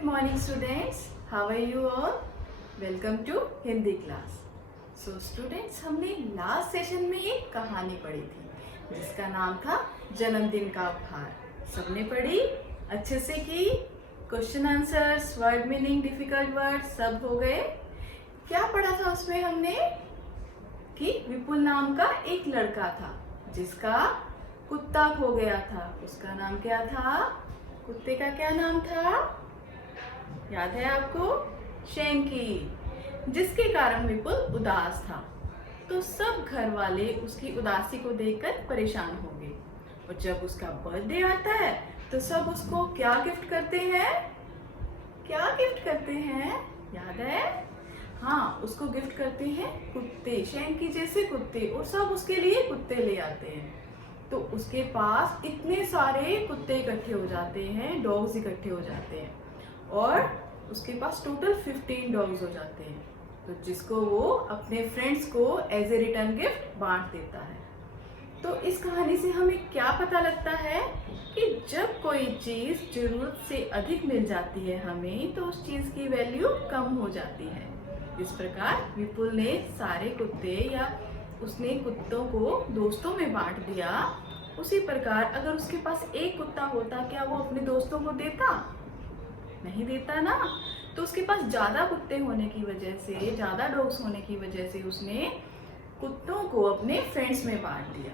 Good morning students. How are you all? Welcome to Hindi class. So students, हमने last session में एक कहानी पढ़ी थी जिसका नाम था जन्मदिन का उपहार. सबने पढ़ी? अच्छे से की? Question answers, word meaning, difficult word सब हो गए? क्या पढ़ा था उसमें हमने? कि विपुल नाम का एक लड़का था जिसका कुत्ता खो गया था. उसका नाम क्या था? कुत्ते का क्या नाम था? याद है आपको? शैंकी. जिसके कारण विपुल उदास था. तो सब घर वाले उसकी उदासी को देखकर परेशान हो गए. और जब उसका बर्थडे आता है तो सब उसको क्या गिफ्ट करते हैं? क्या गिफ्ट करते हैं? याद है? हाँ, उसको गिफ्ट करते हैं कुत्ते, शैंकी जैसे कुत्ते. और सब उसके लिए कुत्ते ले आते हैं. तो उसके पास इतने सारे कुत्ते इकट्ठे हो जाते हैं, डॉग्स इकट्ठे हो जाते हैं. और उसके पास टोटल 15 डॉग्स हो जाते हैं. तो जिसको वो अपने फ्रेंड्स को एज ए रिटर्न गिफ्ट बांट देता है. तो इस कहानी से हमें क्या पता लगता है कि जब कोई चीज़ जरूरत से अधिक मिल जाती है हमें, तो उस चीज़ की वैल्यू कम हो जाती है. इस प्रकार विपुल ने सारे कुत्ते या उसने कुत्तों को दोस्तों में बांट दिया. उसी प्रकार अगर उसके पास एक कुत्ता होता, क्या वो अपने दोस्तों को देता? नहीं देता ना. तो उसके पास ज़्यादा कुत्ते होने की वजह से, ज़्यादा डॉग्स होने की वजह से उसने कुत्तों को अपने फ्रेंड्स में बांट दिया.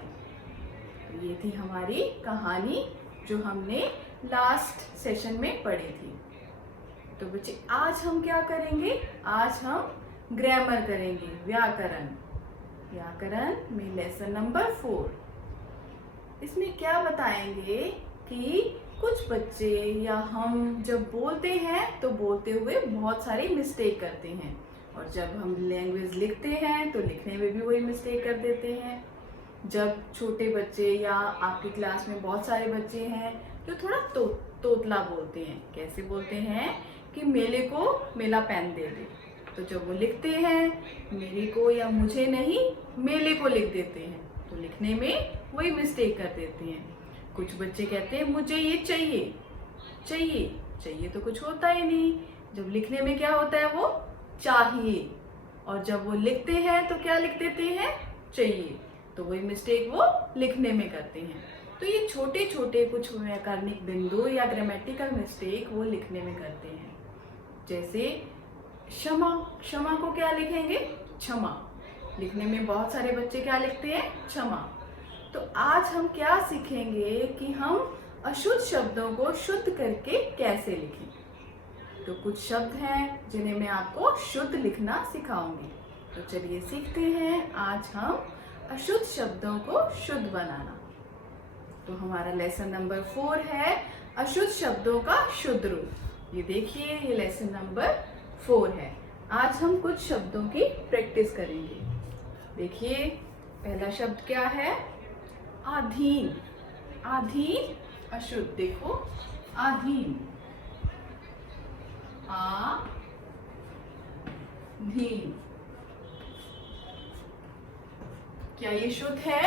ये थी हमारी कहानी जो हमने लास्ट सेशन में पढ़ी थी. तो बच्चे आज हम क्या करेंगे? आज हम ग्रामर करेंगे, व्याकरण. व्याकरण में लेसन नंबर 4. इसमें क्या बताएंगे कि कुछ बच्चे या हम जब बोलते हैं तो बोलते हुए बहुत सारी मिस्टेक करते हैं. और जब हम लैंग्वेज लिखते हैं तो लिखने में भी वही मिस्टेक कर देते हैं. जब छोटे बच्चे या आपकी क्लास में बहुत सारे बच्चे हैं जो थोड़ा तोतला बोलते हैं. कैसे बोलते हैं कि मेले को मेला पेन दे दे. तो जब वो लिखते हैं मेरे को या मुझे नहीं, मेले को लिख देते हैं. तो लिखने में वही मिस्टेक कर देते हैं. कुछ बच्चे कहते हैं मुझे ये चाहिए. चाहिए चाहिए तो कुछ होता ही नहीं. जब लिखने में क्या होता है? वो चाहिए. और जब वो लिखते हैं तो क्या लिख देते हैं? चाहिए. तो वही मिस्टेक वो लिखने में करते हैं. तो ये छोटे छोटे कुछ व्याकरणिक बिंदु या ग्रामेटिकल मिस्टेक वो लिखने में करते हैं. जैसे क्षमा. क्षमा को क्या लिखेंगे? क्षमा. लिखने में बहुत सारे बच्चे क्या लिखते हैं? क्षमा. तो आज हम क्या सीखेंगे कि हम अशुद्ध शब्दों को शुद्ध करके कैसे लिखें. तो कुछ शब्द हैं जिन्हें मैं आपको शुद्ध लिखना सिखाऊंगी. तो चलिए सीखते हैं आज हम अशुद्ध शब्दों को शुद्ध बनाना. तो हमारा लेसन नंबर 4 है अशुद्ध शब्दों का शुद्ध रूप. ये देखिए, ये लेसन नंबर 4 है. आज हम कुछ शब्दों की प्रैक्टिस करेंगे. देखिए, पहला शब्द क्या है? आधीन. आधीन अशुद्ध. देखो, आधीन. आधीन. क्या ये शुद्ध है?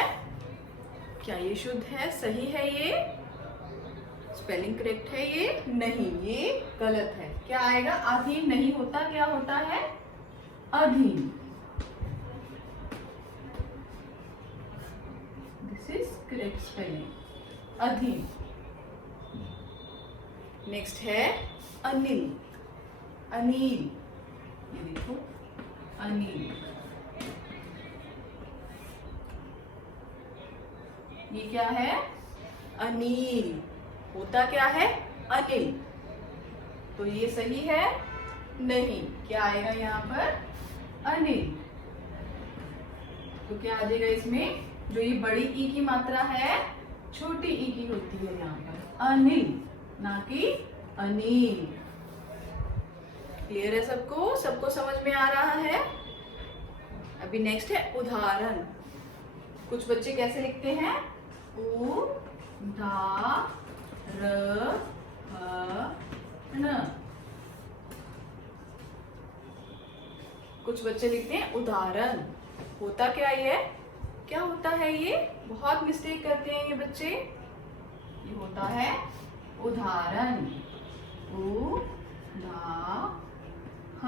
क्या ये शुद्ध है? सही है ये? स्पेलिंग करेक्ट है ये? नहीं, ये गलत है. क्या आएगा? आधीन नहीं होता. क्या होता है? अधीन. This is correct spelling. अधीन. नेक्स्ट है अनिल. अनिल. ये देखो, अनिल. ये क्या है? अनिल. होता क्या है? अनिल. तो ये सही है? नहीं. क्या आएगा यहाँ पर? अनिल. तो क्या आ जाएगा इसमें? जो ये बड़ी ई की मात्रा है, छोटी ई की होती है यहाँ पर. अनिल, ना कि अनिल. क्लियर है सबको? सबको समझ में आ रहा है? अभी नेक्स्ट है उदाहरण. कुछ बच्चे कैसे लिखते हैं? उदाहरण. कुछ बच्चे लिखते हैं उदाहरण. होता क्या ये? क्या होता है ये? बहुत मिस्टेक करते हैं ये बच्चे. ये होता है उदाहरण.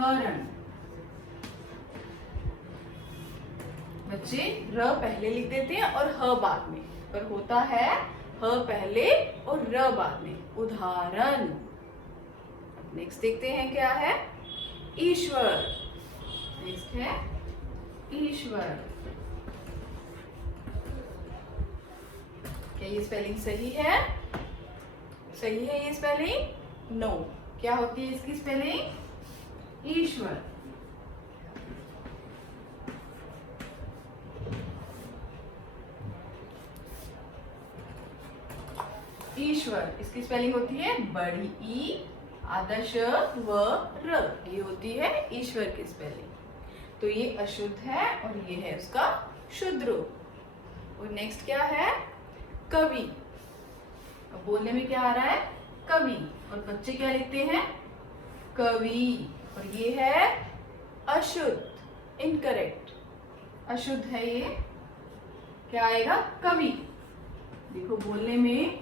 हरण। बच्चे र पहले लिख देते हैं और ह बाद में, पर होता है ह पहले और र बाद में। उदाहरण। नेक्स्ट देखते हैं क्या है, ईश्वर। नेक्स्ट है ईश्वर। क्या ये स्पेलिंग सही है? सही है ये स्पेलिंग? नो। क्या होती है इसकी स्पेलिंग? ईश्वर। ईश्वर, इसकी स्पेलिंग होती है बड़ी ई आधा श व र। ये होती है ईश्वर की स्पेलिंग। तो ये अशुद्ध है और ये है उसका शुद्ध रूप। और नेक्स्ट क्या है, कवि। अब बोलने में क्या आ रहा है, कवि, और बच्चे क्या लिखते हैं, कवि। और ये है अशुद्ध, इनकरेक्ट, अशुद्ध है ये। क्या आएगा, कवि। देखो बोलने में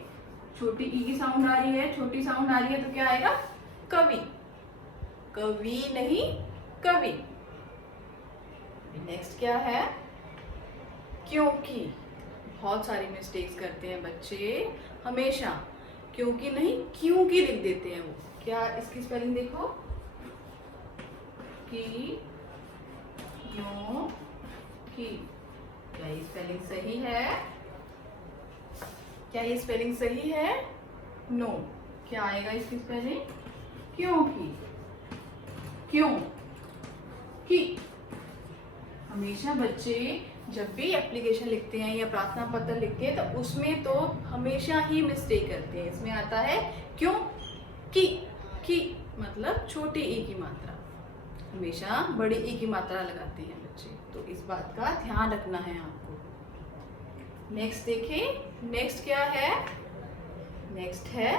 छोटी ई की साउंड आ रही है, छोटी साउंड आ रही है, तो क्या आएगा, कवि। कवि नहीं, कवि। नेक्स्ट क्या है, क्योंकि। बहुत सारी मिस्टेक्स करते हैं बच्चे, हमेशा क्योंकि नहीं क्योंकि लिख देते हैं वो। क्या इसकी स्पेलिंग देखो, कि क्यों की। क्या ये स्पेलिंग सही है? क्या ये स्पेलिंग सही है? नो। क्या आएगा इसकी स्पेलिंग, क्योंकि, क्यों कि। हमेशा बच्चे जब भी एप्लीकेशन लिखते हैं या प्रार्थना पत्र लिखते हैं तो उसमें तो हमेशा ही मिस्टेक करते हैं। इसमें आता है क्यों कि मतलब छोटी ई की मात्रा, हमेशा बड़ी ई की मात्रा लगाते हैं बच्चे। तो इस बात का ध्यान रखना है आपको। नेक्स्ट देखें, नेक्स्ट क्या है, नेक्स्ट है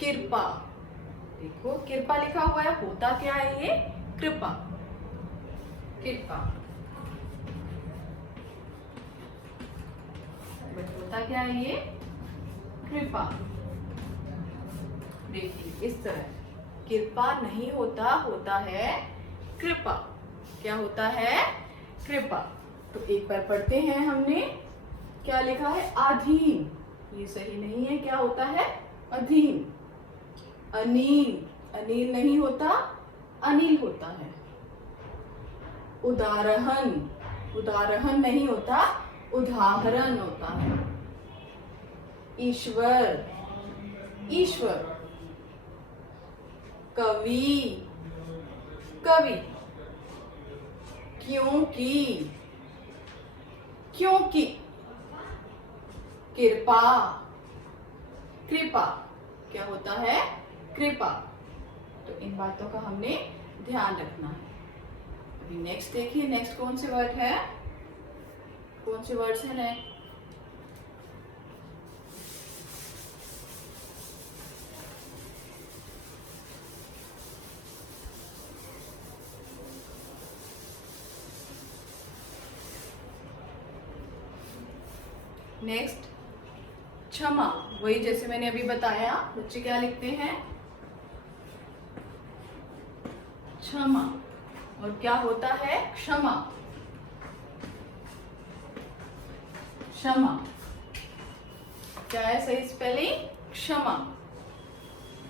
कृपा। देखो कृपा लिखा हुआ है, होता क्या है ये, कृपा, कृपा। होता क्या है ये, कृपा। देखिए इस तरह, कृपा नहीं होता, होता है कृपा। क्या होता है, कृपा। तो एक बार पढ़ते हैं हमने, क्या लिखा है, अधीन। ये सही नहीं है, क्या होता है, अधीन। अनील, अनील नहीं होता, अनिल होता है। उदाहरण, उदाहरण नहीं होता, उदाहरण होता है। ईश्वर, ईश्वर। कवि, कवि। क्योंकि, क्योंकि। कृपा, कृपा। क्या होता है, कृपा। तो इन बातों का हमने ध्यान रखना है। अभी नेक्स्ट देखिए, नेक्स्ट कौन से वर्ड है, कौन से वर्ड्स हैं नेक्स्ट। नेक्स्ट क्षमा। वही जैसे मैंने अभी बताया, बच्चे क्या लिखते हैं, क्षमा। और क्या होता है, क्षमा, क्षमा। क्या है सही स्पेलिंग, क्षमा।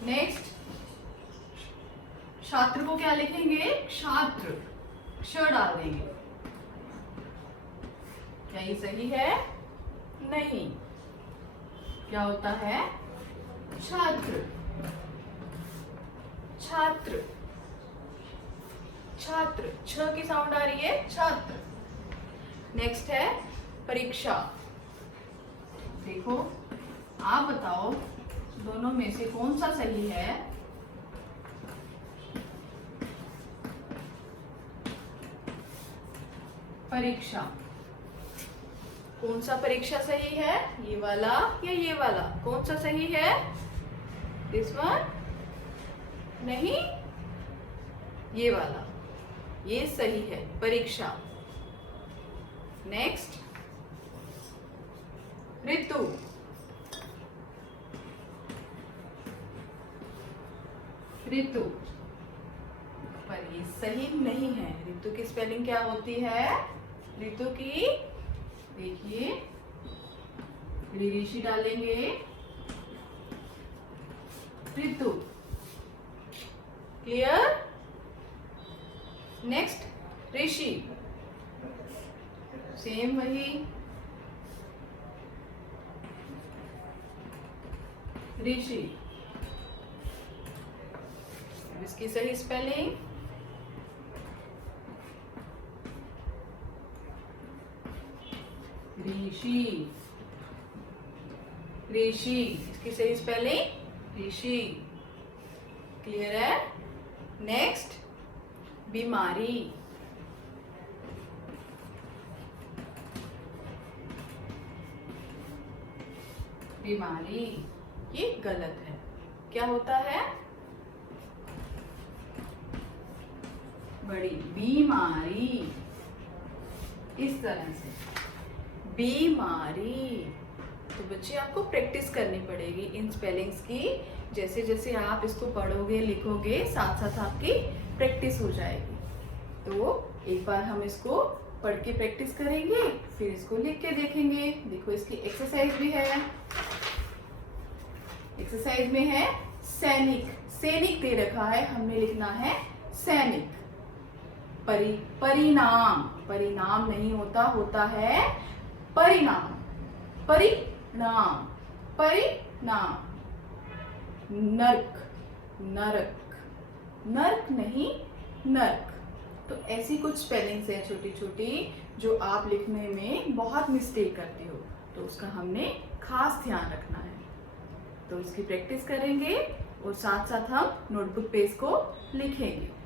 नेक्स्ट छात्र को क्या लिखेंगे, छात्र, क्ष डाल देंगे। क्या ये सही है, नहीं। क्या होता है, छात्र, छात्र, छात्र। छ की साउंड आ रही है, छात्र। नेक्स्ट है परीक्षा। देखो आप बताओ दोनों में से कौन सा सही है। परीक्षा, कौन सा परीक्षा सही है, ये वाला या ये वाला, कौन सा सही है, दिस वन, नहीं, ये वाला, ये सही है, परीक्षा। नेक्स्ट ऋतु, ऋतु, पर ये सही नहीं है। ऋतु की स्पेलिंग क्या होती है? ऋतु की, देखिए ऋषि डालेंगे, ऋतु। क्लियर? नेक्स्ट ऋषि, सेम वही, ऋषि। इसकी सही स्पेलिंग ऋषि, ऋषि। इसकी सही स्पेलिंग ऋषि। क्लियर है? नेक्स्ट बीमारी, बीमारी। ये गलत है। क्या होता है? बड़ी बीमारी, इस तरह से बीमारी। तो बच्चे आपको प्रैक्टिस करनी पड़ेगी इन स्पेलिंग्स की। जैसे जैसे आप इसको पढ़ोगे लिखोगे, साथ साथ आपकी प्रैक्टिस हो जाएगी। तो एक बार हम इसको पढ़ के प्रैक्टिस करेंगे, फिर इसको लिख के देखेंगे। देखो इसकी एक्सरसाइज भी है। एक्सरसाइज में है सैनिक, सैनिक दे रखा है, हमने लिखना है सैनिक। परिणाम, परिणाम नहीं होता, होता है परिणाम, परिणाम, परिणाम। नर्क, नरक, नर्क नहीं नर्क। तो ऐसी कुछ स्पेलिंग्स है छोटी छोटी जो आप लिखने में बहुत मिस्टेक करते हो, तो उसका हमने खास ध्यान रखना है। तो इसकी प्रैक्टिस करेंगे और साथ साथ हम नोटबुक पे इसको लिखेंगे।